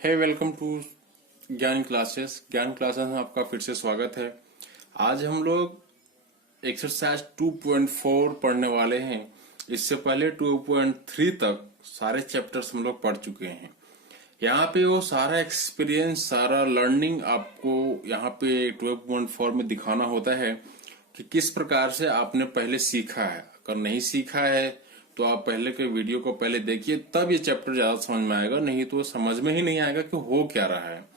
Hey welcome to ज्ञान classes में आपका फिर से स्वागत है। आज हम लोग एक्सरसाइज 2.4 पढ़ने वाले हैं। इससे पहले 2.3 तक सारे चैप्टर्स हम लोग पढ़ चुके हैं। यहाँ पे वो सारा एक्सपीरियंस, सारा लर्निंग आपको यहाँ पे 12.4 में दिखाना होता है कि किस प्रकार से आपने पहले सीखा है। अगर नहीं सीखा है तो आप पहले के वीडियो को पहले देखिए, तब ये चैप्टर ज्यादा समझ में आएगा, नहीं तो समझ में ही नहीं आएगा कि हो क्या रहा है।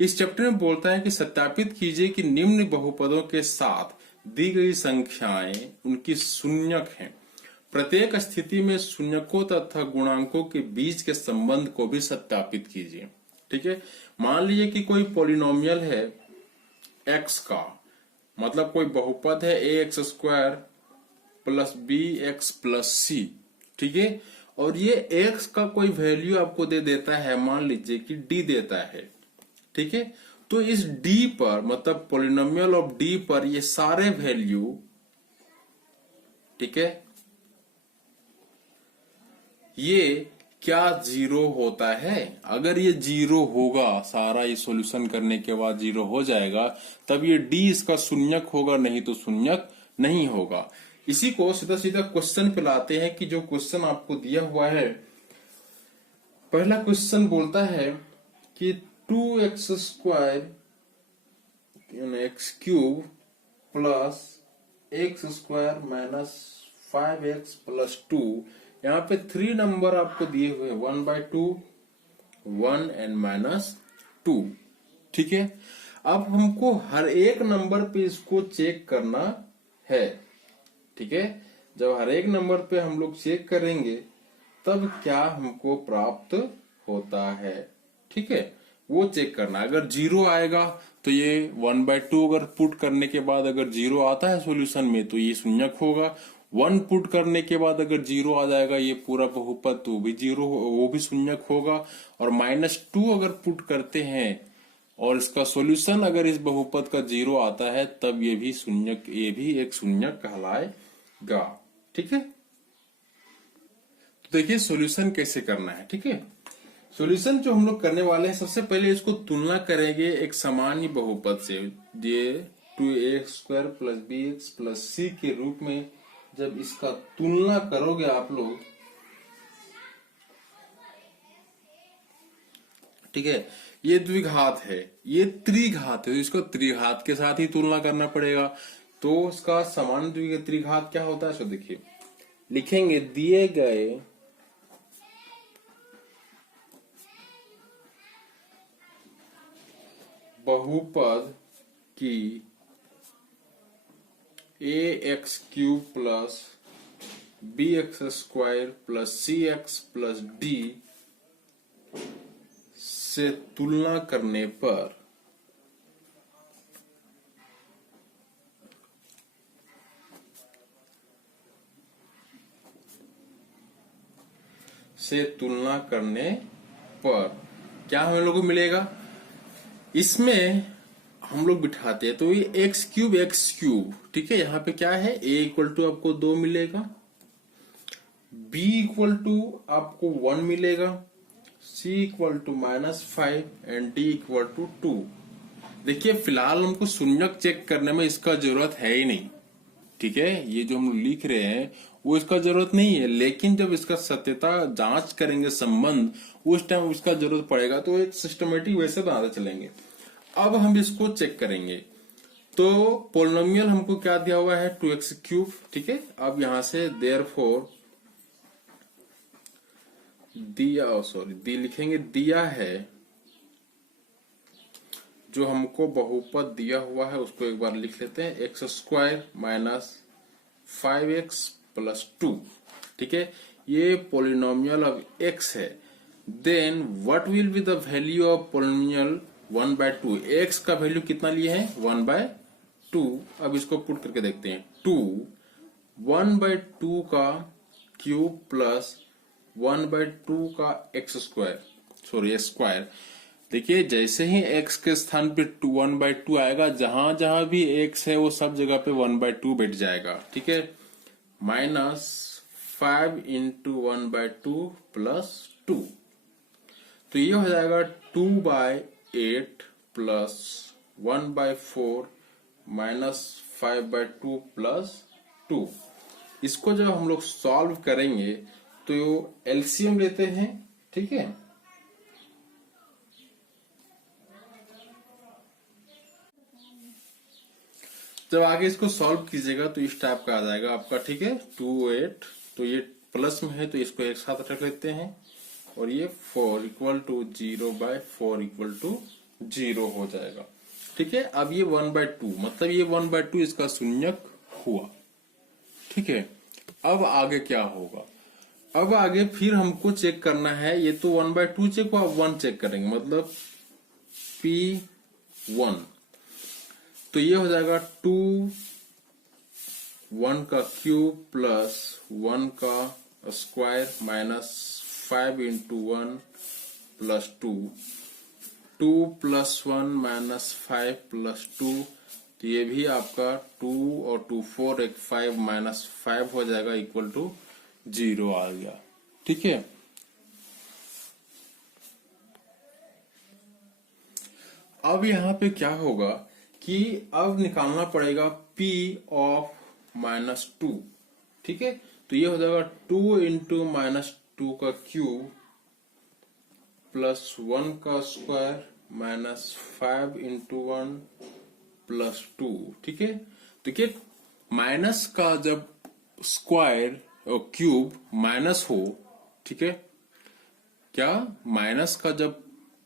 इस चैप्टर में बोलता है कि सत्यापित कीजिए कि निम्न बहुपदों के साथ दी गई संख्याएं उनकी शून्यक हैं। प्रत्येक स्थिति में शून्यकों तथा गुणांकों के बीच के संबंध को भी सत्यापित कीजिए। ठीक है, मान लीजिए कि कोई पॉलिनोमियल है x का, मतलब कोई बहुपद है ax² plus bx plus c। ठीक है, और ये x का कोई वैल्यू आपको दे देता है, मान लीजिए कि d देता है। ठीक है, तो इस d पर, मतलब पॉलिनोमियल ऑफ d पर ये सारे वैल्यू, ठीक है, ये क्या जीरो होता है? अगर ये जीरो होगा, सारा ये सॉल्यूशन करने के बाद जीरो हो जाएगा, तब ये d इसका शून्यक होगा, नहीं तो शून्यक नहीं होगा। इसी को सीधा सीधा क्वेश्चन पे लाते हैं कि जो क्वेश्चन आपको दिया हुआ है। पहला क्वेश्चन बोलता है कि 2x² x³ plus x² minus 5x plus 2, यहाँ पे 3 नंबर आपको दिए हुए 1/2, 1 एंड माइनस 2। ठीक है, अब हमको हर एक नंबर पे इसको चेक करना है। ठीक है, जब हर एक नंबर पे हम लोग चेक करेंगे तब क्या हमको प्राप्त होता है। ठीक है, वो चेक करना। अगर जीरो आएगा तो ये 1/2 अगर पुट करने के बाद अगर जीरो आता है सॉल्यूशन में तो ये शून्यक होगा। 1 पुट करने के बाद अगर जीरो आ जाएगा ये पूरा बहुपद, तो भी जीरो, वो भी शून्यक होगा। और -2 अगर पुट करते हैं और इसका सॉल्यूशन अगर इस बहुपद का जीरो आता है, तब ये भी शून्यक, ये भी एक शून्यक कहलाएगा। ठीक है, तो देखिए सॉल्यूशन कैसे करना है। ठीक है, सॉल्यूशन जो हम लोग करने वाले हैं, सबसे पहले इसको तुलना करेंगे एक सामान्य बहुपद से। ये 2x² plus bx plus c के रूप में जब इसका तुलना करोगे आप लोग, ठीक है, ये द्विघात है, ये त्रिघात है, तो इसको त्रिघात के साथ ही तुलना करना पड़ेगा। तो इसका सामान्य त्रिघात क्या होता है, सो देखिए लिखेंगे, दिए गए बहुपद की ax³ plus bx² plus cx plus d से तुलना करने पर क्या हम लोगों को मिलेगा? इसमें हम लोग बिठाते हैं तो ये x³, ठीक है, यहाँ पे क्या है, a इक्वल टू आपको 2 मिलेगा, b इक्वल टू आपको 1 मिलेगा, c equal to -5 and d equal to 2। देखिए फिलहाल हमको शून्यक चेक करने में इसका जरूरत है ही नहीं। ठीक है, ये जो हम लिख रहे हैं वो इसका जरूरत नहीं है, लेकिन जब इसका सत्यता जांच करेंगे संबंध, उस टाइम उसका जरूरत पड़ेगा। तो एक सिस्टमेटिक वैसे बनाते चलेंगे। अब हम इसको चेक करेंगे। तो पोलिनोमियल हमको क्या दिया हुआ है, 2x³। ठीक है, अब यहां से देयरफॉर दी लिखेंगे, दिया है, जो हमको बहुपद दिया हुआ है उसको एक बार लिख लेते हैं, x² माइनस 5x प्लस 2। ठीक है, ये पोलिनोमियल ऑफ x है। Then what will be the value of polynomial 1/2? x का वैल्यू कितना लिए हैं, 1/2। अब इसको पुट करके देखते हैं, 2 1/2 का क्यूब प्लस 1/2 का स्क्वायर। देखिए जैसे ही x के स्थान पे 1/2 आएगा, जहां जहां भी x है वो सब जगह पे 1/2 बैठ जाएगा। ठीक है, -5 × 1/2 प्लस 2, तो ये हो जाएगा 2/8 प्लस 1/4 माइनस 5/2 प्लस 2। इसको जब हम लोग सॉल्व करेंगे तो एलसीएम लेते हैं, ठीक है। जब आगे इसको सॉल्व कीजिएगा तो इस टाइप का आ जाएगा आपका, ठीक है। 2/8 तो ये प्लस में है तो इसको एक साथ रख लेते हैं, और ये 4 इक्वल टू 0/4 इक्वल टू 0 हो जाएगा, ठीक है। अब ये 1/2 मतलब ये 1/2 इसका शून्यक हुआ, ठीक है। अब आगे क्या होगा, अब आगे फिर हमको चेक करना है, ये तो 1/2 चेक हुआ, 1 चेक करेंगे, मतलब P1 तो ये हो जाएगा 2 1 का क्यूब प्लस 1 का square minus 5 into 1 plus 2 2 plus 1 minus 5 plus 2, तो ये भी आपका 2 और 2 4 एक 5 माइनस 5 हो जाएगा इक्वल टू 0 आ गया, ठीक है। अब यहाँ पे क्या होगा कि अब निकालना पड़ेगा P ऑफ -2, ठीक है। तो ये हो जाएगा 2 इंटू -2 का क्यूब प्लस 1 का स्क्वायर माइनस 5 इंटू 1 प्लस 2, ठीक है। देखिए माइनस का जब स्क्वायर और क्यूब माइनस हो, ठीक है, क्या माइनस का जब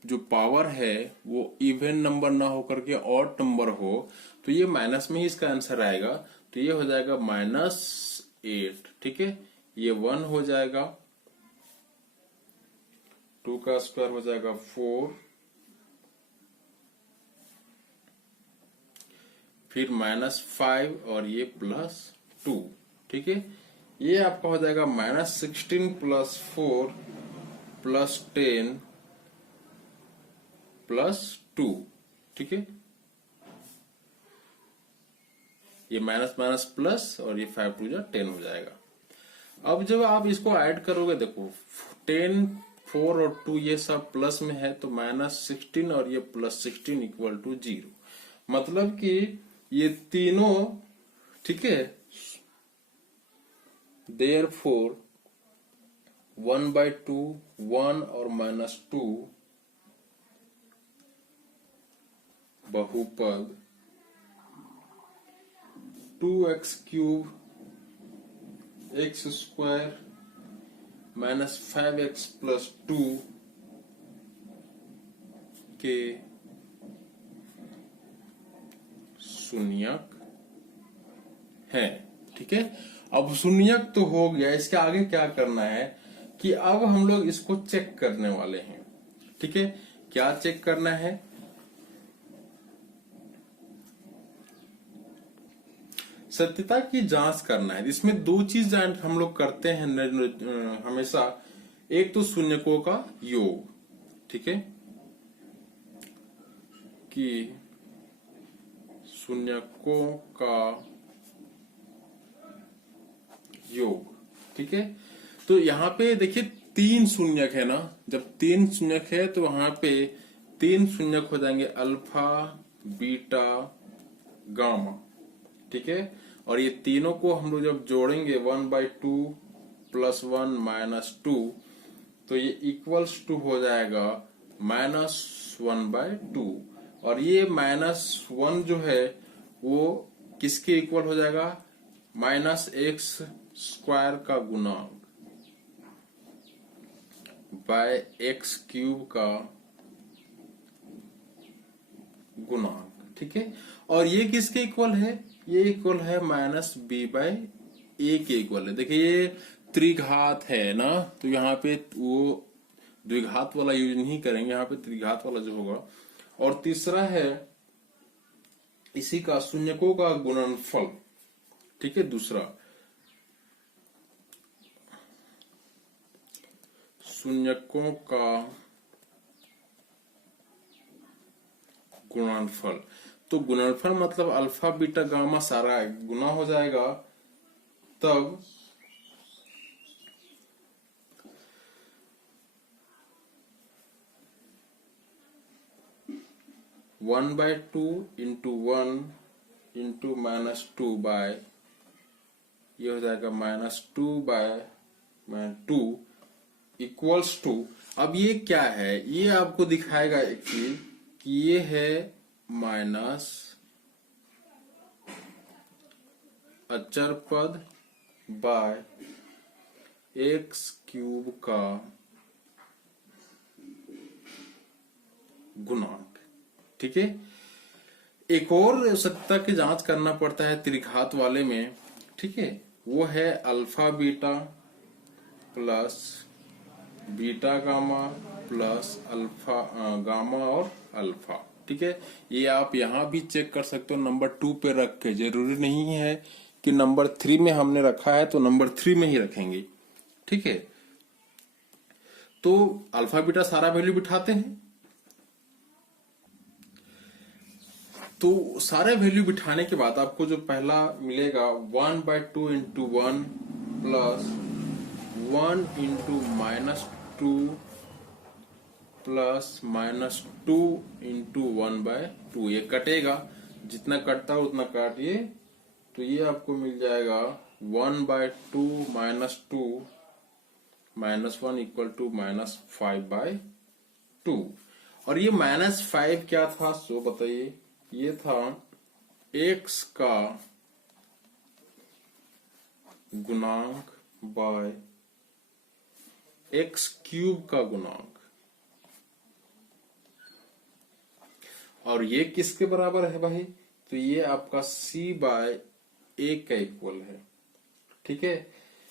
जो पावर है वो इवन नंबर ना होकर के ऑड नंबर हो तो ये माइनस में ही इसका आंसर आएगा, तो ये हो जाएगा -8, ठीक है। ये 1 हो जाएगा, 2 का स्क्वायर हो जाएगा 4, फिर -5 और ये +2, ठीक है। ये आपका हो जाएगा -16 प्लस 4 प्लस 10 प्लस 2, ठीक है। ये माइनस माइनस प्लस और ये 5 2 10 हो जाएगा। अब जब आप इसको ऐड करोगे, देखो 10 4 और 2 ये सब प्लस में है तो -16 और ये +16 इक्वल टू 0, मतलब कि ये तीनों, ठीक है। देयरफॉर 1/2 1 और -2 बहुपद 2x cube x square minus 5x plus 2 के शून्यक है, ठीक है। अब शून्यक तो हो गया, इसके आगे क्या करना है कि अब हम लोग इसको चेक करने वाले हैं, ठीक है। क्या चेक करना है, सत्यता की जांच करना है। इसमें दो चीज हम लोग करते हैं हमेशा, एक तो शून्यकों का योग, ठीक है, कि शून्यकों का योग, ठीक है। तो यहाँ पे देखिए 3 शून्यक है ना, जब 3 शून्यक है तो वहां पे 3 शून्यक हो जाएंगे अल्फा बीटा गामा, ठीक है। और ये तीनों को हम लोग जब जोड़ेंगे 1/2 प्लस 1 -2 तो ये इक्वल्स टू हो जाएगा -1/2, और ये -1 जो है वो किसके इक्वल हो जाएगा, -x² का गुणांक बाय x³ का गुणांक, ठीक है। और ये किसके इक्वल है, ये इक्वल है -b/a के इक्वल है। देखिए ये त्रिघात है ना, तो यहाँ पे वो द्विघात वाला यूज नहीं करेंगे, यहाँ पे त्रिघात वाला जो होगा। और तीसरा है इसी का शून्यकों का गुणनफल, ठीक है। दूसरा शून्यकों का गुणनफल, तो गुणनफल मतलब अल्फा बीटा गामा सारा गुना हो जाएगा, तब 1/2 इंटू 1 इंटू -2 बाय, ये हो जाएगा -2/2 इक्वल्स टू। अब ये क्या है, ये आपको दिखाएगा एक चीज कि ये है माइनस अचर पद बाय x³ का गुणांक। ठीक है, एक और सत्यता की जांच करना पड़ता है त्रिघात वाले में। ठीक है, वो है alpha beta plus beta gamma plus alpha gamma और अल्फा। ठीक है, ये आप यहां भी चेक कर सकते हो नंबर 2 पे रख के। जरूरी नहीं है कि नंबर 3 में हमने रखा है तो नंबर 3 में ही रखेंगे। ठीक है, तो अल्फा बीटा सारा वैल्यू बिठाते हैं। तो सारे वैल्यू बिठाने के बाद आपको जो पहला मिलेगा 1/2 into 1 plus 1 into -2 plus -2 into 1/2। ये कटेगा, जितना कटता है उतना काटिए, तो ये आपको मिल जाएगा 1/2 -2 -1 इक्वल टू -5/2। और ये -5 क्या था, सो बताइए। ये था x का गुणांक बाय x³ का गुणांक। और ये किसके बराबर है भाई, तो ये आपका c/a का इक्वल है। ठीक है,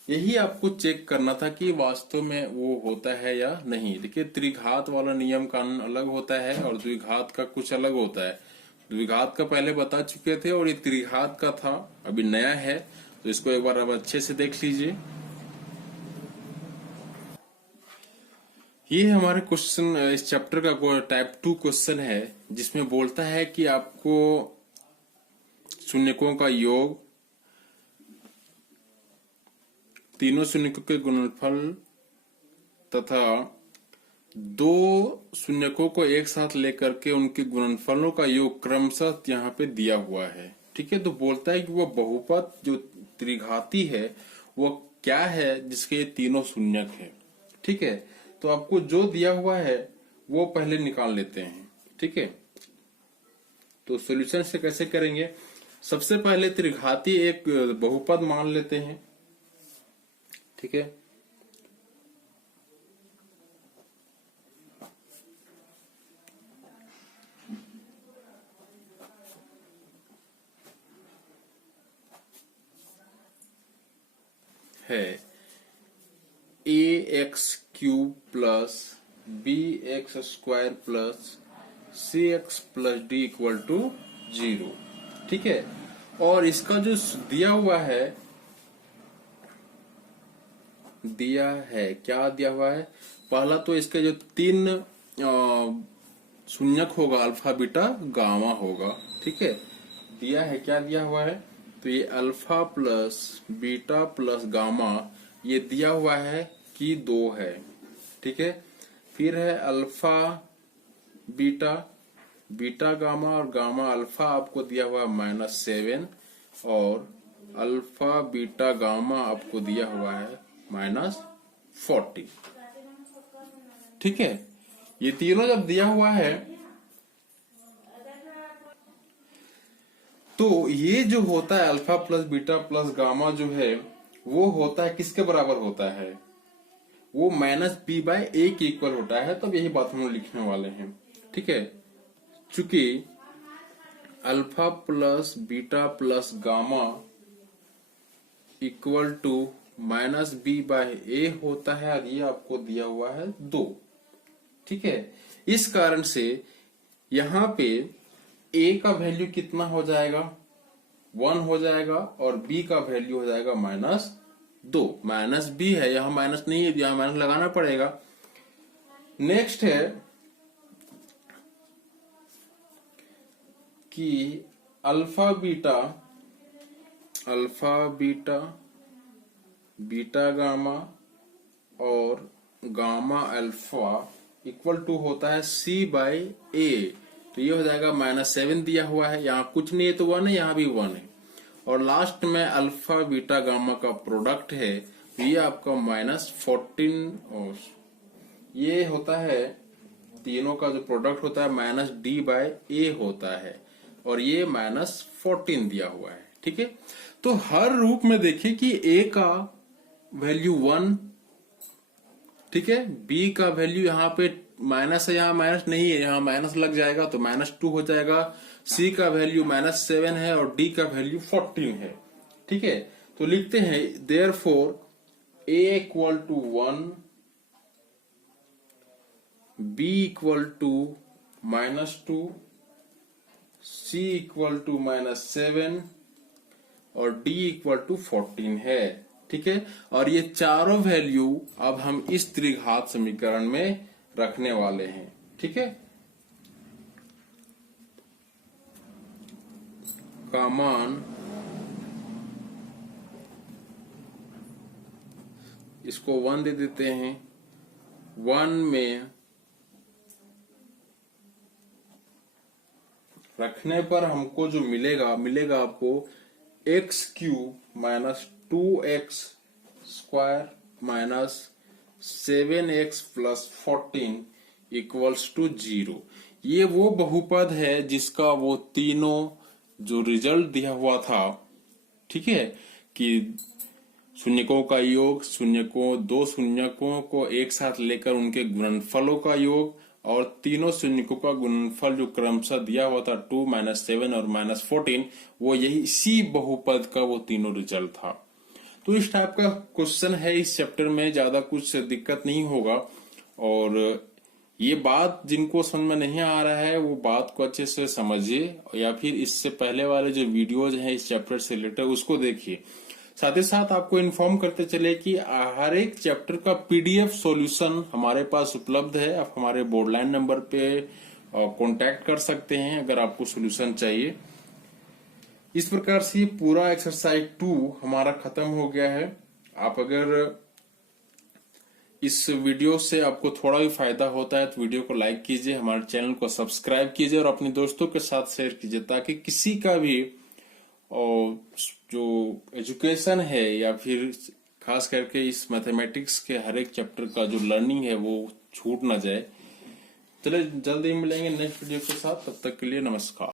यही आपको चेक करना था कि वास्तव में वो होता है या नहीं। देखिए, त्रिघात वाला नियम कानून अलग होता है और द्विघात का कुछ अलग होता है। द्विघात का पहले बता चुके थे और ये त्रिघात का था, अभी नया है, तो इसको एक बार अब अच्छे से देख लीजिए। ये हमारे क्वेश्चन, इस चैप्टर का टाइप 2 क्वेश्चन है, जिसमें बोलता है कि आपको शून्यकों का योग, तीनों शून्यकों के गुणनफल तथा दो शून्यकों को एक साथ लेकर के उनके गुणनफलों का योग क्रमशः यहाँ पे दिया हुआ है। ठीक है, तो बोलता है कि वो बहुपद जो त्रिघाती है वो क्या है जिसके तीनों शून्यक है। ठीक है, तो आपको जो दिया हुआ है वो पहले निकाल लेते हैं। ठीक है, तो सॉल्यूशन से कैसे करेंगे, सबसे पहले त्रिघाती एक बहुपद मान लेते हैं। ठीक है ax³ plus bx² plus cx plus d equal to 0। ठीक है, और इसका जो दिया हुआ है, क्या दिया हुआ है, पहला तो इसके जो 3 शून्यक होगा अल्फा बीटा गामा होगा। ठीक है, दिया है, क्या दिया हुआ है, तो ये alpha plus beta plus gamma ये दिया हुआ है कि 2 है। ठीक है, फिर है अल्फा बीटा, बीटा गामा और गामा अल्फा आपको दिया हुआ है -7 और अल्फा बीटा गामा आपको दिया हुआ है -40। ठीक है, ये तीनों जब दिया हुआ है तो ये जो होता है alpha plus beta plus gamma जो है वो होता है किसके बराबर होता है, वो -b/a के इक्वल होता है। तब यही बात हम लोग लिखने वाले हैं। ठीक है, चूंकि alpha plus beta plus gamma equal to -b/a होता है और ये आपको दिया हुआ है 2। ठीक है, इस कारण से यहाँ पे a का वैल्यू कितना हो जाएगा, 1 हो जाएगा और b का वैल्यू हो जाएगा -2। -b है, यहाँ माइनस नहीं है, यहाँ माइनस लगाना पड़ेगा। नेक्स्ट है कि अल्फा बीटा बीटा गामा और गामा अल्फा इक्वल टू होता है c/a। तो ये हो जाएगा -7 दिया हुआ है, यहाँ कुछ नहीं है तो 1 है, यहाँ भी 1 है। और लास्ट में अल्फा बीटा गामा का प्रोडक्ट है, तो ये आपका -14 ये होता है, तीनों का जो प्रोडक्ट होता है -d/a होता है, और ये -14 दिया हुआ है। ठीक है, तो हर रूप में देखिए कि a का वैल्यू 1, ठीक है, b का वैल्यू यहाँ पे माइनस है, यहाँ माइनस नहीं है, यहाँ माइनस लग जाएगा तो -2 हो जाएगा। c का वैल्यू -7 है और d का वैल्यू 14 है। ठीक है, तो लिखते हैं therefore a equal to 1, b equal to -2, c equal to -7 और d इक्वल टू 14 है। ठीक है, और ये चारों वैल्यू अब हम इस त्रिघात समीकरण में रखने वाले हैं। ठीक है, का मान इसको 1 दे देते हैं। 1 में रखने पर हमको जो मिलेगा आपको x³ minus 2x square minus 7x plus 14 equals to 0। ये वो बहुपद है जिसका वो तीनों जो रिजल्ट दिया हुआ था, ठीक है, कि शून्यकों का योग, दो शून्यकों को एक साथ लेकर उनके गुणनफलों का योग, और तीनों शून्यकों का गुणनफल जो क्रमशः दिया हुआ था 2 -7 और -14, वो यही इसी बहुपद का वो तीनों रिजल्ट था। तो इस टाइप का क्वेश्चन है इस चैप्टर में, ज्यादा कुछ दिक्कत नहीं होगा। और ये बात जिनको समझ में नहीं आ रहा है वो बात को अच्छे से समझिए, या फिर इससे पहले वाले जो वीडियोज हैं इस चैप्टर से रिलेटेड उसको देखिए। साथ ही साथ आपको इन्फॉर्म करते चले कि हर एक चैप्टर का पीडीएफ सॉल्यूशन हमारे पास उपलब्ध है। आप हमारे बोर्डलाइन नंबर पे कांटेक्ट कर सकते हैं अगर आपको सॉल्यूशन चाहिए। इस प्रकार से पूरा एक्सरसाइज 2 हमारा खत्म हो गया है। आप अगर इस वीडियो से आपको थोड़ा भी फायदा होता है तो वीडियो को लाइक कीजिए, हमारे चैनल को सब्सक्राइब कीजिए और अपने दोस्तों के साथ शेयर कीजिए, ताकि किसी का भी जो एजुकेशन है या फिर खास करके इस मैथमेटिक्स के हर एक चैप्टर का जो लर्निंग है वो छूट ना जाए। चलिए जल्दी मिलेंगे नेक्स्ट वीडियो के साथ, तब तक के लिए नमस्कार।